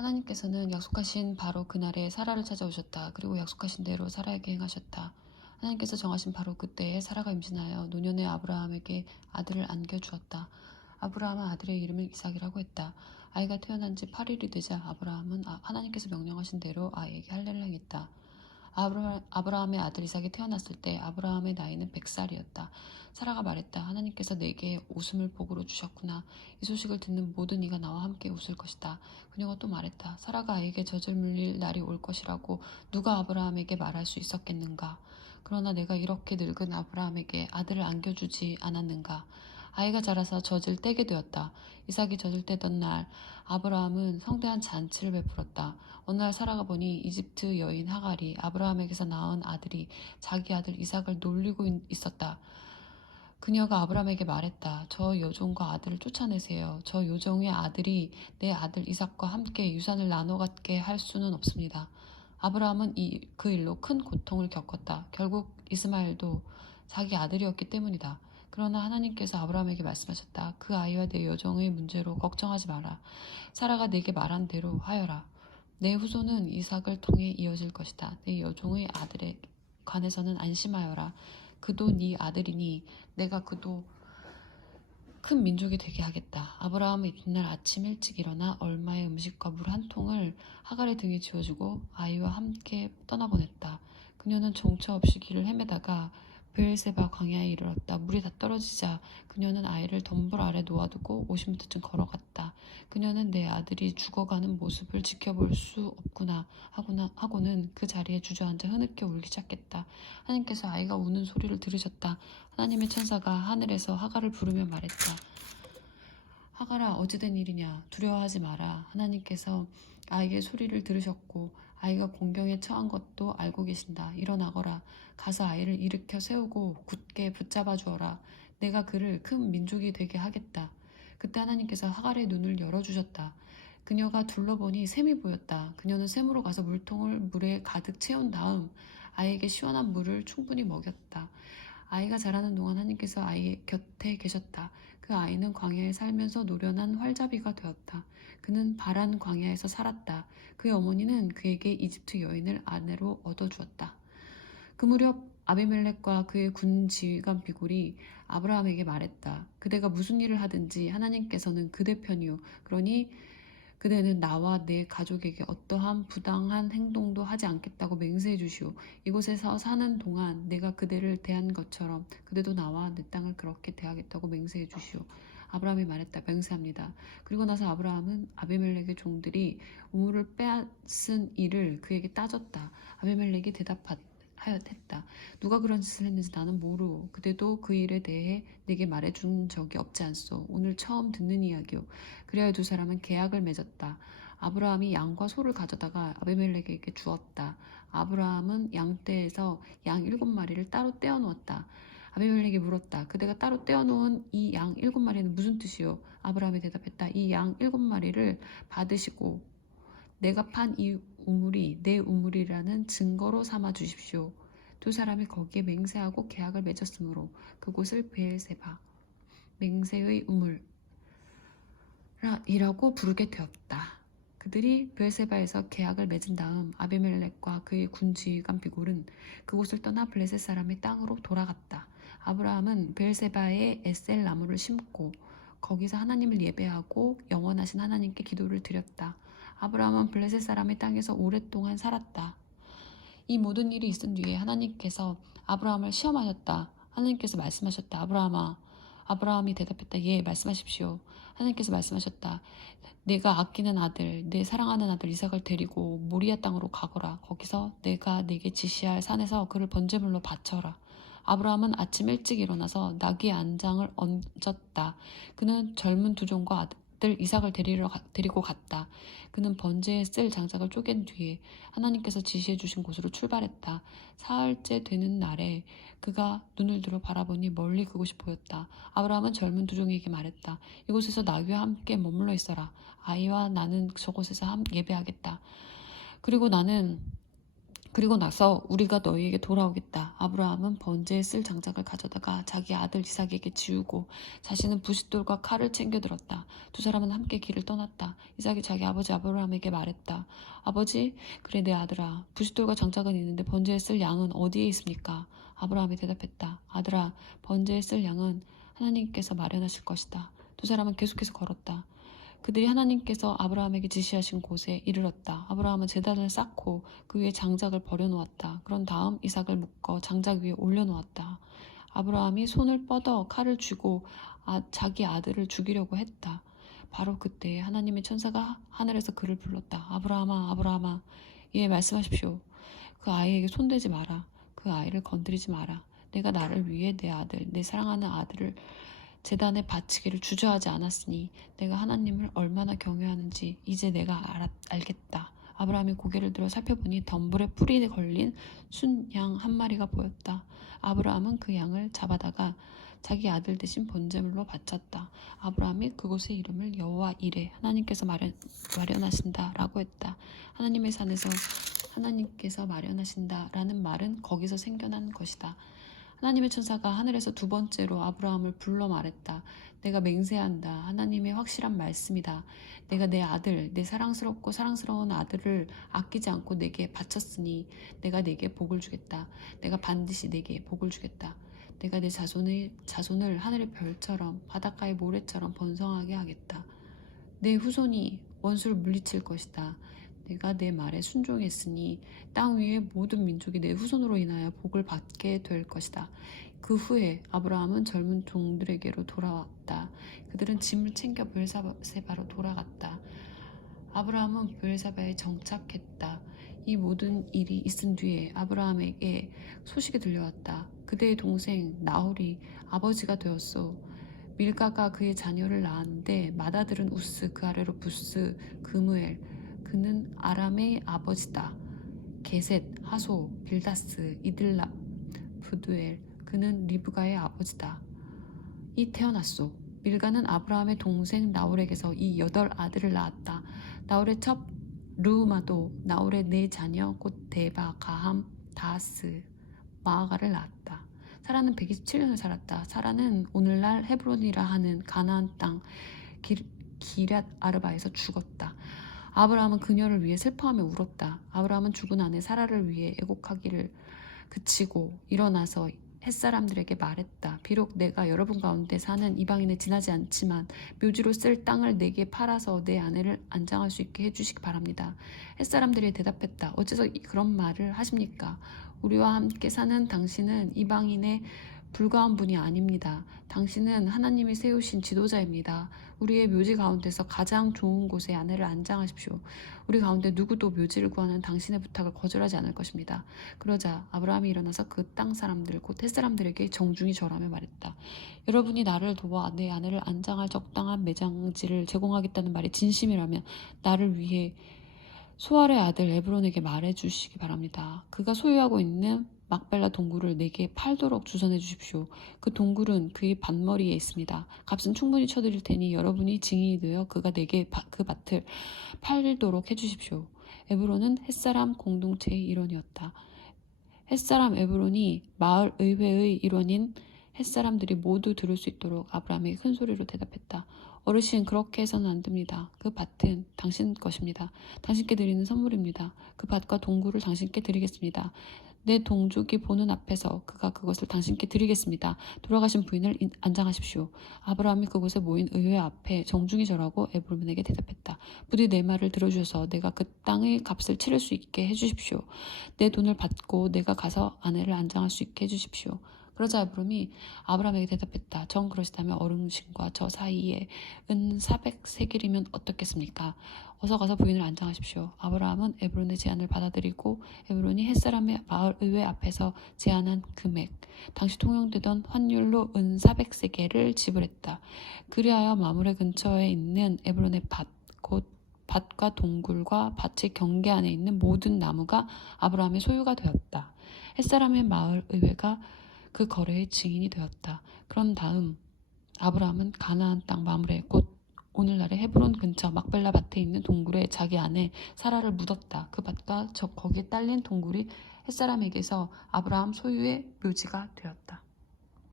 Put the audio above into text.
하나님께서는 약속하신 바로 그날에 사라를 찾아오셨다. 그리고 약속하신 대로 사라에게 행하셨다. 하나님께서 정하신 바로 그때에 사라가 임신하여 노년의 아브라함에게 아들을 안겨주었다. 아브라함은 아들의 이름을 이삭이라고 했다. 아이가 태어난 지 8일이 되자 아브라함은 하나님께서 명령하신 대로 아이에게 할례를 행했다. 아브라함의 아들 이삭이 태어났을 때 아브라함의 나이는 100살이었다. 사라가 말했다. 하나님께서 내게 웃음을 복으로 주셨구나. 이 소식을 듣는 모든 이가 나와 함께 웃을 것이다. 그녀가 또 말했다. 사라가 아이에게 젖을 물릴 날이 올 것이라고 누가 아브라함에게 말할 수 있었겠는가. 그러나 내가 이렇게 늙은 아브라함에게 아들을 안겨주지 않았는가. 아이가 자라서 젖을 떼게 되었다. 이삭이 젖을 떼던 날 아브라함은 성대한 잔치를 베풀었다. 어느 날 사라가 보니 이집트 여인 하갈이 아브라함에게서 낳은 아들이 자기 아들 이삭을 놀리고 있었다. 그녀가 아브라함에게 말했다. 저 여종과 아들을 쫓아내세요. 저 요정의 아들이 내 아들 이삭과 함께 유산을 나눠 갖게 할 수는 없습니다. 아브라함은 그 일로 큰 고통을 겪었다. 결국 이스마엘도 자기 아들이었기 때문이다. 그러나 하나님께서 아브라함에게 말씀하셨다. 그 아이와 내 여종의 문제로 걱정하지 마라. 사라가 내게 말한 대로 하여라. 내 후손은 이삭을 통해 이어질 것이다. 내 여종의 아들에 관해서는 안심하여라. 그도 네 아들이니 내가 그도 큰 민족이 되게 하겠다. 아브라함은 이튿날 아침 일찍 일어나 얼마의 음식과 물 한 통을 하갈의 등에 지어주고 아이와 함께 떠나보냈다. 그녀는 정처 없이 길을 헤매다가 브엘세바 광야에 이르렀다. 물이 다 떨어지자 그녀는 아이를 덤불 아래 놓아두고 50m쯤 걸어갔다. 그녀는 내 아들이 죽어가는 모습을 지켜볼 수 없구나 하고는 그 자리에 주저앉아 흐느껴 울기 시작했다. 하나님께서 아이가 우는 소리를 들으셨다. 하나님의 천사가 하늘에서 하갈을 부르며 말했다. 하갈아, 어찌된 일이냐? 두려워하지 마라. 하나님께서 아이의 소리를 들으셨고 아이가 공경에 처한 것도 알고 계신다. 일어나거라. 가서 아이를 일으켜 세우고 굳게 붙잡아 주어라. 내가 그를 큰 민족이 되게 하겠다. 그때 하나님께서 하갈의 눈을 열어주셨다. 그녀가 둘러보니 샘이 보였다. 그녀는 샘으로 가서 물통을 물에 가득 채운 다음 아이에게 시원한 물을 충분히 먹였다. 아이가 자라는 동안 하나님께서 아이 곁에 계셨다. 그 아이는 광야에 살면서 노련한 활잡이가 되었다. 그는 바란 광야에서 살았다. 그의 어머니는 그에게 이집트 여인을 아내로 얻어주었다. 그 무렵 아비멜렉과 그의 군 지휘관 비골이 아브라함에게 말했다. 그대가 무슨 일을 하든지 하나님께서는 그대 편이요. 그러니 그대는 나와 내 가족에게 어떠한 부당한 행동도 하지 않겠다고 맹세해 주시오. 이곳에서 사는 동안 내가 그대를 대한 것처럼 그대도 나와 내 땅을 그렇게 대하겠다고 맹세해 주시오. 아브라함이 말했다. 맹세합니다. 그리고 나서 아브라함은 아비멜렉의 종들이 우물을 빼앗은 일을 그에게 따졌다. 아비멜렉이 대답하였다. 누가 그런 짓을 했는지 나는 모르오. 그대도 그 일에 대해 내게 말해준 적이 없지 않소. 오늘 처음 듣는 이야기오. 그리하여 두 사람은 계약을 맺었다. 아브라함이 양과 소를 가져다가 아비멜렉에게 주었다. 아브라함은 양떼에서 양 7마리를 따로 떼어 놓았다. 아비멜렉이 물었다. 그대가 따로 떼어놓은 이 양 7마리는 무슨 뜻이요? 아브라함이 대답했다. 이 양 7마리를 받으시고 내가 판 이 우물이 내 우물이라는 증거로 삼아 주십시오. 두 사람이 거기에 맹세하고 계약을 맺었으므로 그곳을 베엘세바, 맹세의 우물이라고 부르게 되었다. 그들이 베엘세바에서 계약을 맺은 다음 아비멜렉과 그의 군 지휘관 비골은 그곳을 떠나 블레셋 사람의 땅으로 돌아갔다. 아브라함은 베엘세바에 에셀 나무를 심고 거기서 하나님을 예배하고 영원하신 하나님께 기도를 드렸다. 아브라함은 블레셋 사람의 땅에서 오랫동안 살았다. 이 모든 일이 있은 뒤에 하나님께서 아브라함을 시험하셨다. 하나님께서 말씀하셨다. 아브라함아. 아브라함이 대답했다. 예, 말씀하십시오. 하나님께서 말씀하셨다. 내가 아끼는 아들, 내 사랑하는 아들 이삭을 데리고 모리아 땅으로 가거라. 거기서 내가 내게 지시할 산에서 그를 번제물로 바쳐라. 아브라함은 아침 일찍 일어나서 나귀의 안장을 얹었다. 그는 젊은 두 종과 아들 이삭을 데리고 갔다. 그는 번제에 쓸 장작을 쪼갠 뒤에 하나님께서 지시해 주신 곳으로 출발했다. 사흘째 되는 날에 그가 눈을 들어 바라보니 멀리 그곳이 보였다. 아브라함은 젊은 두 종에게 말했다. 이곳에서 나귀와 함께 머물러 있어라. 아이와 나는 저곳에서 예배하겠다. 그리고 나는 그리고 나서 우리가 너희에게 돌아오겠다. 아브라함은 번제에 쓸 장작을 가져다가 자기 아들 이삭에게 지우고 자신은 부싯돌과 칼을 챙겨 들었다. 두 사람은 함께 길을 떠났다. 이삭이 자기 아버지 아브라함에게 말했다. 아버지, 그래 내 아들아. 부싯돌과 장작은 있는데 번제에 쓸 양은 어디에 있습니까? 아브라함이 대답했다. 아들아, 번제에 쓸 양은 하나님께서 마련하실 것이다. 두 사람은 계속해서 걸었다. 그들이 하나님께서 아브라함에게 지시하신 곳에 이르렀다. 아브라함은 제단을 쌓고 그 위에 장작을 버려놓았다. 그런 다음 이삭을 묶어 장작 위에 올려놓았다. 아브라함이 손을 뻗어 칼을 쥐고 자기 아들을 죽이려고 했다. 바로 그때 하나님의 천사가 하늘에서 그를 불렀다. 아브라함아, 아브라함아, 예, 말씀하십시오. 그 아이에게 손대지 마라. 그 아이를 건드리지 마라. 내가 나를 위해 내 아들, 내 사랑하는 아들을 제단에 바치기를 주저하지 않았으니 내가 하나님을 얼마나 경외하는지 이제 내가 알겠다. 아브라함이 고개를 들어 살펴보니 덤불에 뿔이 걸린 순양 한 마리가 보였다. 아브라함은 그 양을 잡아다가 자기 아들 대신 번제물로 바쳤다. 아브라함이 그곳의 이름을 여호와 이레, 하나님께서 마련하신다라고 했다. 하나님의 산에서 하나님께서 마련하신다라는 말은 거기서 생겨난 것이다. 하나님의 천사가 하늘에서 두 번째로 아브라함을 불러 말했다. 내가 맹세한다. 하나님의 확실한 말씀이다. 내가 내 아들, 내 사랑스럽고 사랑스러운 아들을 아끼지 않고 내게 바쳤으니 내가 내게 복을 주겠다. 내가 반드시 내게 복을 주겠다. 내가 내 자손을 하늘의 별처럼 바닷가의 모래처럼 번성하게 하겠다. 내 후손이 원수를 물리칠 것이다. 내가 내 말에 순종했으니 땅 위의 모든 민족이 내 후손으로 인하여 복을 받게 될 것이다. 그 후에 아브라함은 젊은 종들에게로 돌아왔다. 그들은 짐을 챙겨 브엘세바로 돌아갔다. 아브라함은 브엘세바에 정착했다. 이 모든 일이 있은 뒤에 아브라함에게 소식이 들려왔다. 그대의 동생 나홀이 아버지가 되었소. 밀가가 그의 자녀를 낳았는데 맏아들은 우스, 그 아래로 부스, 그무엘, 그는 아람의 아버지다. 게셋, 하소, 빌다스, 이들랍, 부두엘, 그는 리브가의 아버지다. 이 태어났소. 밀가는 아브라함의 동생 나홀에게서 이 8아들을 낳았다. 나홀의 첫 르우마도 나홀의 4자녀 곧 데바, 가함, 다하스, 마아가를 낳았다. 사라는 127년을 살았다. 사라는 오늘날 헤브론이라 하는 가나안 땅 기럇 아르바에서 죽었다. 아브라함은 그녀를 위해 슬퍼하며 울었다. 아브라함은 죽은 아내 사라를 위해 애곡하기를 그치고 일어나서 햇사람들에게 말했다. 비록 내가 여러분 가운데 사는 이방인에 지나지 않지만 묘지로 쓸 땅을 내게 팔아서 내 아내를 안장할 수 있게 해주시기 바랍니다. 햇사람들이 대답했다. 어째서 그런 말을 하십니까? 우리와 함께 사는 당신은 이방인의 불과한 분이 아닙니다. 당신은 하나님이 세우신 지도자입니다. 우리의 묘지 가운데서 가장 좋은 곳에 아내를 안장하십시오. 우리 가운데 누구도 묘지를 구하는 당신의 부탁을 거절하지 않을 것입니다. 그러자 아브라함이 일어나서 그 땅 사람들 곧 햇사람들에게 정중히 절하며 말했다. 여러분이 나를 도와 내 아내를 안장할 적당한 매장지를 제공하겠다는 말이 진심이라면 나를 위해 소알의 아들 에브론에게 말해주시기 바랍니다. 그가 소유하고 있는 막벨라 동굴을 내게 팔도록 주선해 주십시오. 그 동굴은 그의 밭머리에 있습니다. 값은 충분히 쳐드릴 테니 여러분이 증인이 되어 그가 내게 그 밭을 팔도록 해주십시오. 에브론은 햇사람 공동체의 일원이었다. 햇사람 에브론이 마을 의회의 일원인 햇사람들이 모두 들을 수 있도록 아브라함에게 큰 소리로 대답했다. 어르신, 그렇게 해서는 안 됩니다. 그 밭은 당신 것입니다. 당신께 드리는 선물입니다. 그 밭과 동굴을 당신께 드리겠습니다. 내 동족이 보는 앞에서 그가 그것을 당신께 드리겠습니다. 돌아가신 부인을 안장하십시오. 아브라함이 그곳에 모인 의회 앞에 정중히 절하고 에브론에게 대답했다. 부디 내 말을 들어주셔서 내가 그 땅의 값을 치를 수 있게 해주십시오. 내 돈을 받고 내가 가서 아내를 안장할 수 있게 해주십시오. 그러자 에브론이 아브라함에게 대답했다. 정 그러시다면 어르신과 저 사이에 은 400세겔이면 어떻겠습니까? 어서 가서 부인을 안장하십시오. 아브라함은 에브론의 제안을 받아들이고 에브론이 햇사람의 마을 의회 앞에서 제안한 금액, 당시 통용되던 환율로 은 400세겔을 지불했다. 그리하여 마므레 근처에 있는 에브론의 밭, 곧 밭과 동굴과 밭의 경계 안에 있는 모든 나무가 아브라함의 소유가 되었다. 햇사람의 마을 의회가 그 거래의 증인이 되었다. 그런 다음 아브라함은 가나안 땅 마므레 곧 오늘날의 헤브론 근처 막벨라 밭에 있는 동굴에 자기 아내 사라를 묻었다. 그 밭과 거기에 딸린 동굴이 햇사람에게서 아브라함 소유의 묘지가 되었다.